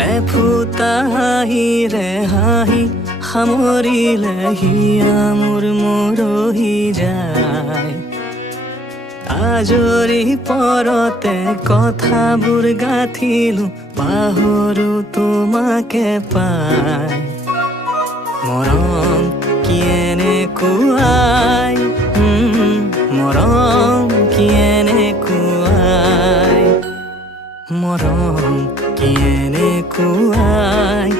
এফুটা হাঁহিৰে হাঁহি সামৰিলে হিয়া মোৰ মৰহি যায়। আজৰি পৰতে কথাবোৰ গাঁঠিলো পাহৰো তোমাকে পাই। মৰম কি এনেকুৱাই, মৰম কি এনেকুৱাই, মৰম কি এনেকুৱাই।